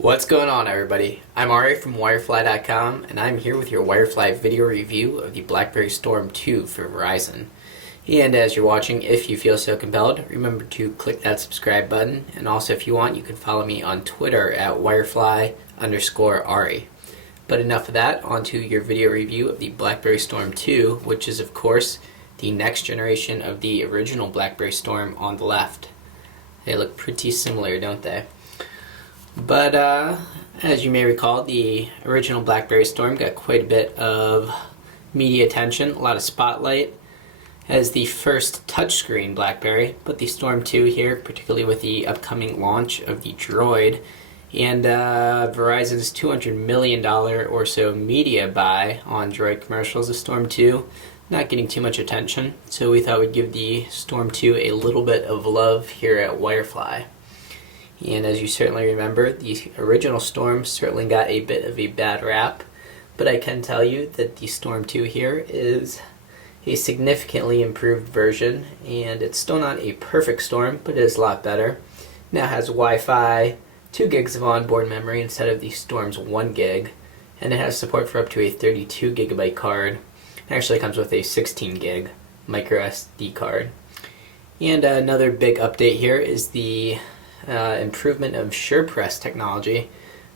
What's going on, everybody? I'm Ari from Wirefly.com, and I'm here with your Wirefly video review of the BlackBerry Storm 2 for Verizon. And as you're watching, if you feel so compelled, remember to click that subscribe button, and also if you want, you can follow me on Twitter at Wirefly_Ari. But enough of that, on to your video review of the BlackBerry Storm 2, which is of course the next generation of the original BlackBerry Storm on the left. They look pretty similar, don't they? But as you may recall, the original BlackBerry Storm got quite a bit of media attention, a lot of spotlight, as the first touchscreen BlackBerry. But the Storm 2 here, particularly with the upcoming launch of the Droid and Verizon's $200 million or so media buy on Droid commercials, the Storm 2 not getting too much attention. So we thought we'd give the Storm 2 a little bit of love here at Wirefly. And as you certainly remember, the original Storm certainly got a bit of a bad rap, but I can tell you that the Storm 2 here is a significantly improved version, and it's still not a perfect Storm, but it is a lot better. Now it has Wi-Fi, 2 gigs of onboard memory instead of the Storm's 1 gig, and it has support for up to a 32 gigabyte card. It actually comes with a 16 gig micro SD card. And another big update here is the improvement of SurePress technology,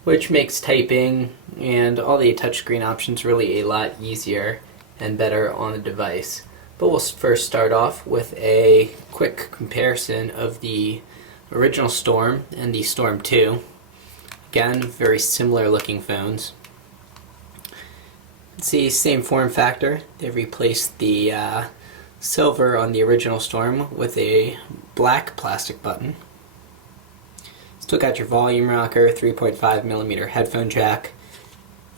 which makes typing and all the touchscreen options really a lot easier and better on the device. But we'll first start off with a quick comparison of the original Storm and the Storm 2. Again, very similar looking phones. It's the same form factor. They've replaced the silver on the original Storm with a black plastic button. Still got your volume rocker, 3.5mm headphone jack.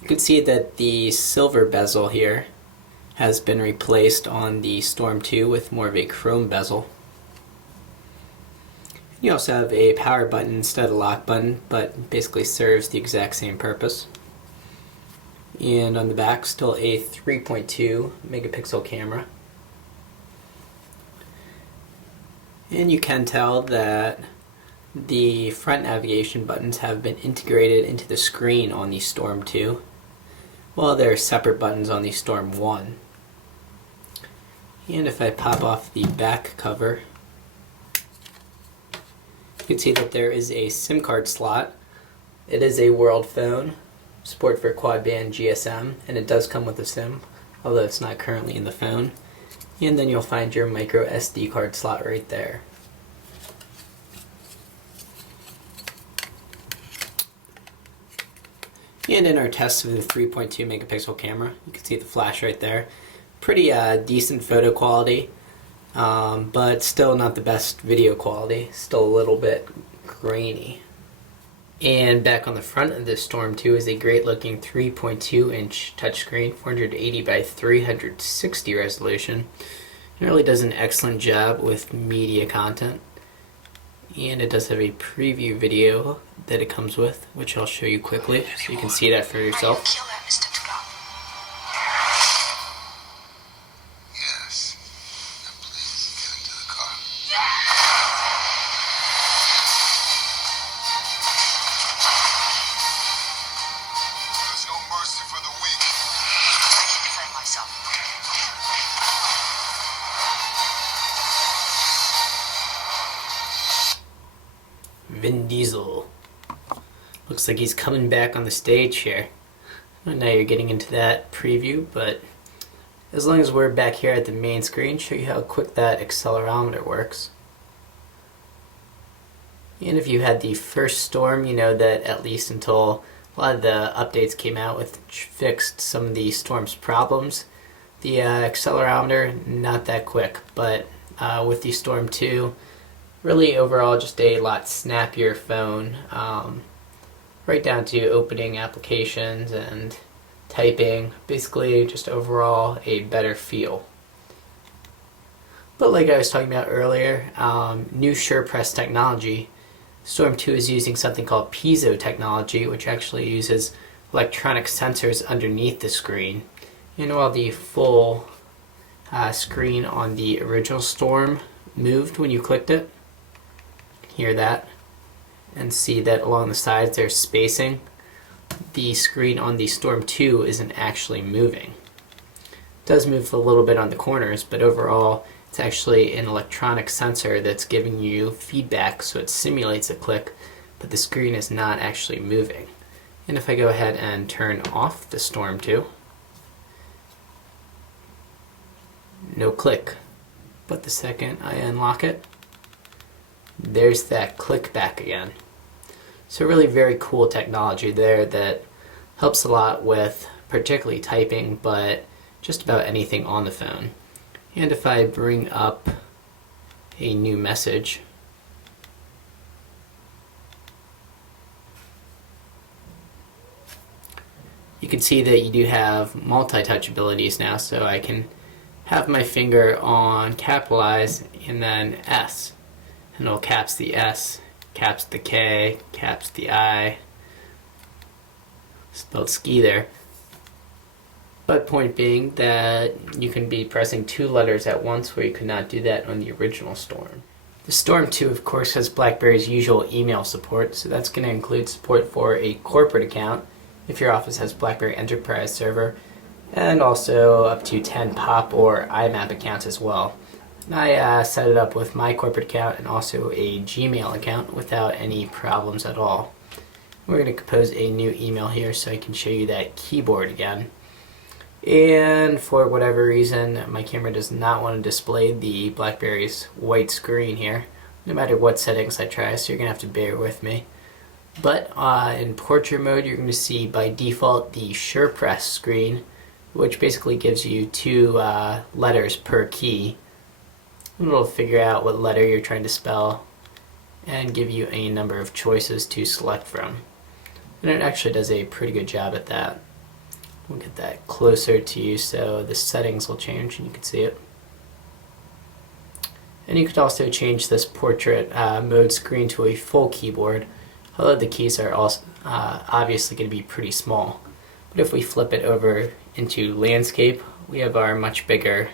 You can see that the silver bezel here has been replaced on the Storm 2 with more of a chrome bezel. You also have a power button instead of a lock button, but basically serves the exact same purpose. And on the back, still a 3.2 megapixel camera. And you can tell that the front navigation buttons have been integrated into the screen on the Storm 2, while there are separate buttons on the Storm 1. And if I pop off the back cover, you can see that there is a SIM card slot. It is a world phone, support for quad band GSM, and it does come with a SIM, although it's not currently in the phone. And then you'll find your micro SD card slot right there. And in our test of the 3.2 megapixel camera, you can see the flash right there. Pretty decent photo quality, but still not the best video quality. Still a little bit grainy. And back on the front of this Storm 2 is a great looking 3.2 inch touchscreen, 480 by 360 resolution. It really does an excellent job with media content. And it does have a preview video that it comes with, which I'll show you quickly so you can see that for yourself. Yes. Now please get into the car. There's no mercy for the weak. I can defend myself. Vin Diesel. Looks like he's coming back on the stage here. I know you're getting into that preview, but as long as we're back here at the main screen, show you how quick that accelerometer works. And if you had the first Storm, you know that at least until a lot of the updates came out which fixed some of the Storm's problems, the accelerometer not that quick, but with the Storm 2, really overall just a lot snappier phone, right down to opening applications and typing, basically just overall a better feel. But like I was talking about earlier, new SurePress technology, Storm 2 is using something called piezo technology, which actually uses electronic sensors underneath the screen. And while the full screen on the original Storm moved when you clicked it, hear that, and see that along the sides there's spacing, the screen on the Storm 2 isn't actually moving. It does move a little bit on the corners, but overall it's actually an electronic sensor that's giving you feedback, so it simulates a click, but the screen is not actually moving. And if I go ahead and turn off the Storm 2, no click. But the second I unlock it, there's that click back again. So really very cool technology there that helps a lot with particularly typing, but just about anything on the phone. And if I bring up a new message, you can see that you do have multi-touch abilities now, so I can have my finger on capitalize and then S, and it'll caps the S, caps the K, caps the I, spelled ski there. But point being that you can be pressing 2 letters at once, where you could not do that on the original Storm. The Storm 2, of course, has BlackBerry's usual email support, so that's going to include support for a corporate account if your office has BlackBerry Enterprise Server, and also up to 10 POP or IMAP accounts as well. And I set it up with my corporate account and also a Gmail account without any problems at all. We're going to compose a new email here so I can show you that keyboard again. And for whatever reason, my camera does not want to display the BlackBerry's white screen here, no matter what settings I try, so you're going to have to bear with me. But in portrait mode, you're going to see by default the SurePress screen, which basically gives you 2 letters per key. And it'll figure out what letter you're trying to spell and give you a number of choices to select from. And it actually does a pretty good job at that. We'll get that closer to you so the settings will change and you can see it. And you could also change this portrait mode screen to a full keyboard, although the keys are also obviously going to be pretty small. But if we flip it over into landscape, we have our much bigger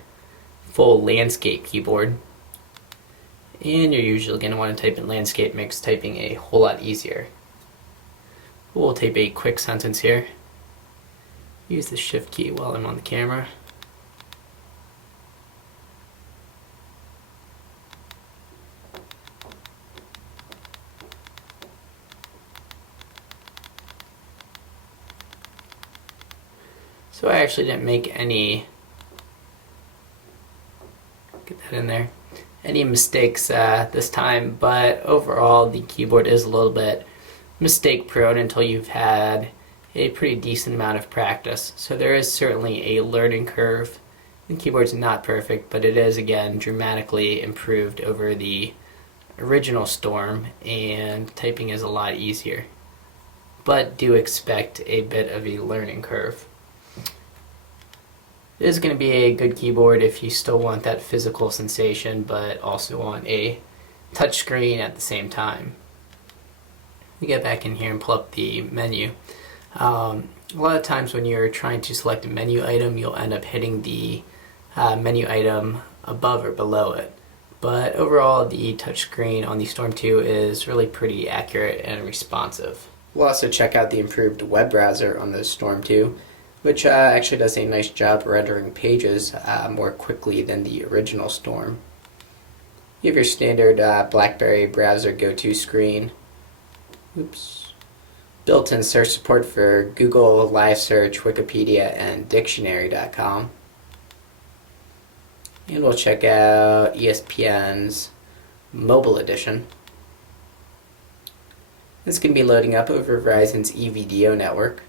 full landscape keyboard. And you're usually going to want to type in landscape, makes typing a whole lot easier. We'll type a quick sentence here. Use the shift key while I'm on the camera. So I actually didn't make any, get that in there, any mistakes this time, but overall the keyboard is a little bit mistake prone until you've had a pretty decent amount of practice. So there is certainly a learning curve. The keyboard's not perfect, but it is again dramatically improved over the original Storm, and typing is a lot easier. But do expect a bit of a learning curve. It is going to be a good keyboard if you still want that physical sensation, but also want a touch screen at the same time. We get back in here and pull up the menu. A lot of times when you're trying to select a menu item, you'll end up hitting the menu item above or below it. But overall, the touchscreen on the Storm 2 is really pretty accurate and responsive. We'll also check out the improved web browser on the Storm 2, which actually does a nice job rendering pages more quickly than the original Storm. You have your standard BlackBerry browser go-to screen. Oops. Built-in search support for Google, Live Search, Wikipedia, and Dictionary.com. And we'll check out ESPN's mobile edition. This can be loading up over Verizon's eVideo network.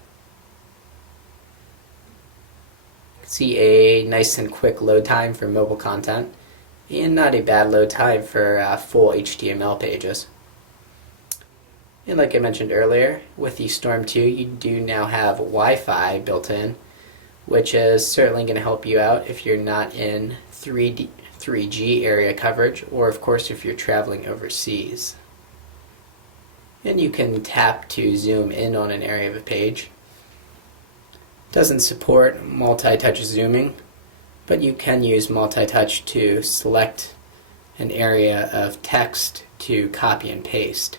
See a nice and quick load time for mobile content, and not a bad load time for full HTML pages. And like I mentioned earlier, with the Storm 2, you do now have Wi-Fi built in, which is certainly going to help you out if you're not in 3G area coverage, or of course if you're traveling overseas. And you can tap to zoom in on an area of a page. Doesn't support multi-touch zooming, but you can use multi-touch to select an area of text to copy and paste.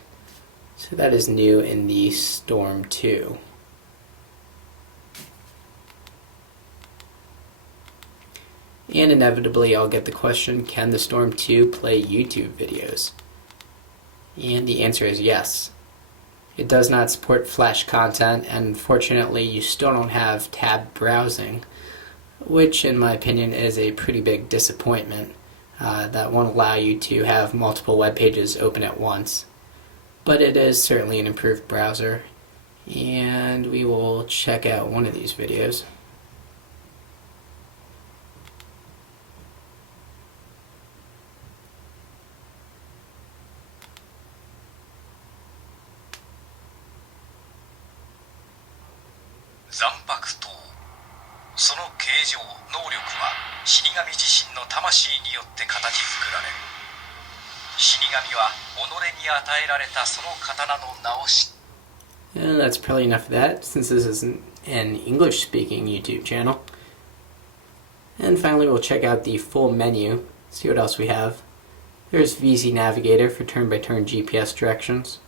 So that is new in the Storm 2. And inevitably I'll get the question, can the Storm 2 play YouTube videos? And the answer is yes. It does not support Flash content, and unfortunately you still don't have tabbed browsing, which in my opinion is a pretty big disappointment. That won't allow you to have multiple web pages open at once. But it is certainly an improved browser, and we will check out one of these videos. And that's probably enough of that, since this isn't an English-speaking YouTube channel. And finally, we'll check out the full menu, see what else we have. There's VZ Navigator for turn-by-turn GPS directions.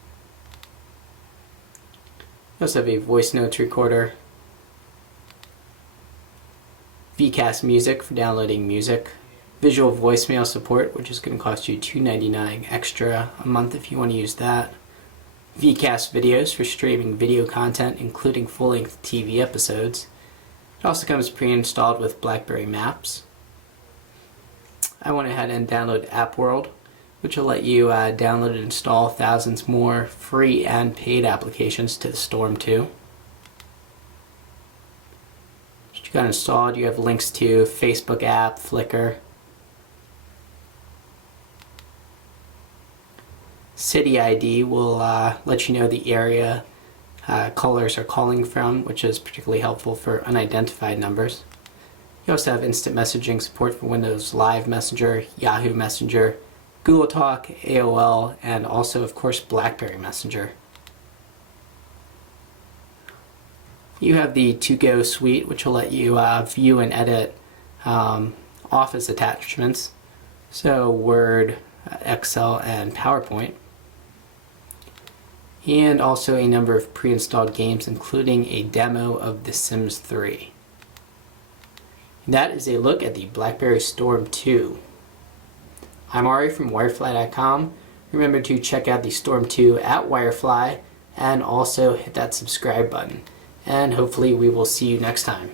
We also have a voice notes recorder, VCast Music for downloading music, visual voicemail support, which is going to cost you $2.99 extra a month if you want to use that, VCast videos for streaming video content, including full-length TV episodes. It also comes pre-installed with BlackBerry Maps. I went ahead and downloaded App World, which will let you download and install thousands more free and paid applications to the Storm 2. Once you got installed, you have links to Facebook app, Flickr, City ID will let you know the area callers are calling from, which is particularly helpful for unidentified numbers. You also have instant messaging support for Windows Live Messenger, Yahoo Messenger, Google Talk, AOL, and also, of course, BlackBerry Messenger. You have the To-Go suite, which will let you view and edit Office attachments, so Word, Excel, and PowerPoint. And also a number of pre-installed games, including a demo of The Sims 3. That is a look at the BlackBerry Storm 2. I'm Ari from Wirefly.com. Remember to check out the Storm 2 at Wirefly, and also hit that subscribe button. And hopefully we will see you next time.